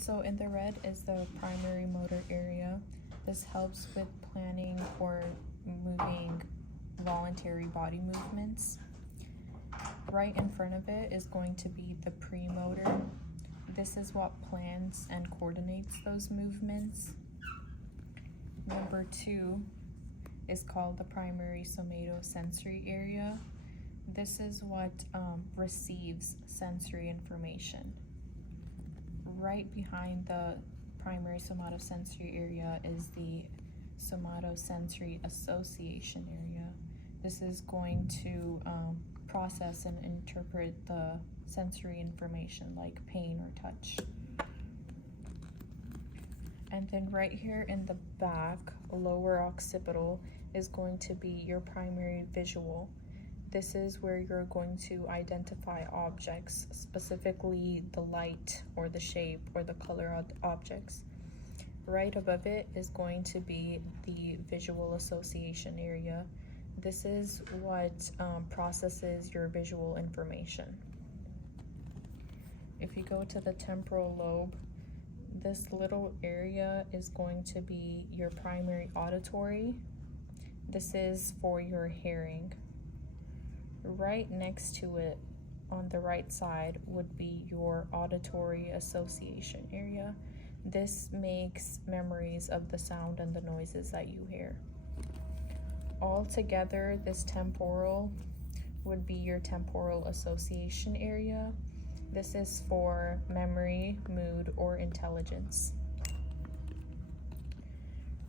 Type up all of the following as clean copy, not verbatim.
So in the red is the primary motor area. This helps with planning or moving voluntary body movements. Right in front of it is going to be the premotor. This is what plans and coordinates those movements. Number 2 is called the primary somatosensory area. This is what receives sensory information. Right behind the primary somatosensory area is the somatosensory association area. This is going to process and interpret the sensory information like pain or touch. And then right here in the back, lower occipital, is going to be your primary visual. This is where you're going to identify objects, specifically the light or the shape or the color of objects. Right above it is going to be the visual association area. This is what processes your visual information. If you go to the temporal lobe, this little area is going to be your primary auditory. This is for your hearing. Right next to it on the right side would be your auditory association area. This makes memories of the sound and the noises that you hear. All together, this temporal would be your temporal association area. This is for memory, mood, or intelligence.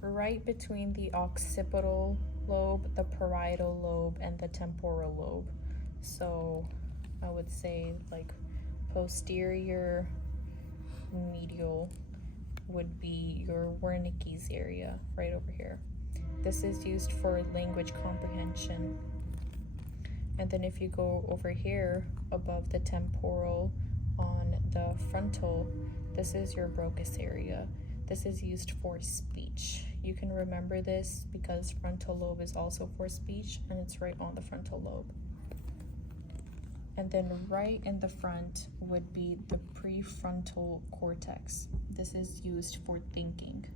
Right between the occipital lobe, the parietal lobe, and the temporal lobe. So I would say like posterior medial would be your Wernicke's area right over here. This is used for language comprehension. And then if you go over here above the temporal on the frontal, this is your Broca's area. This is used for speech. You can remember this because frontal lobe is also for speech, and it's right on the frontal lobe. And then right in the front would be the prefrontal cortex. This is used for thinking.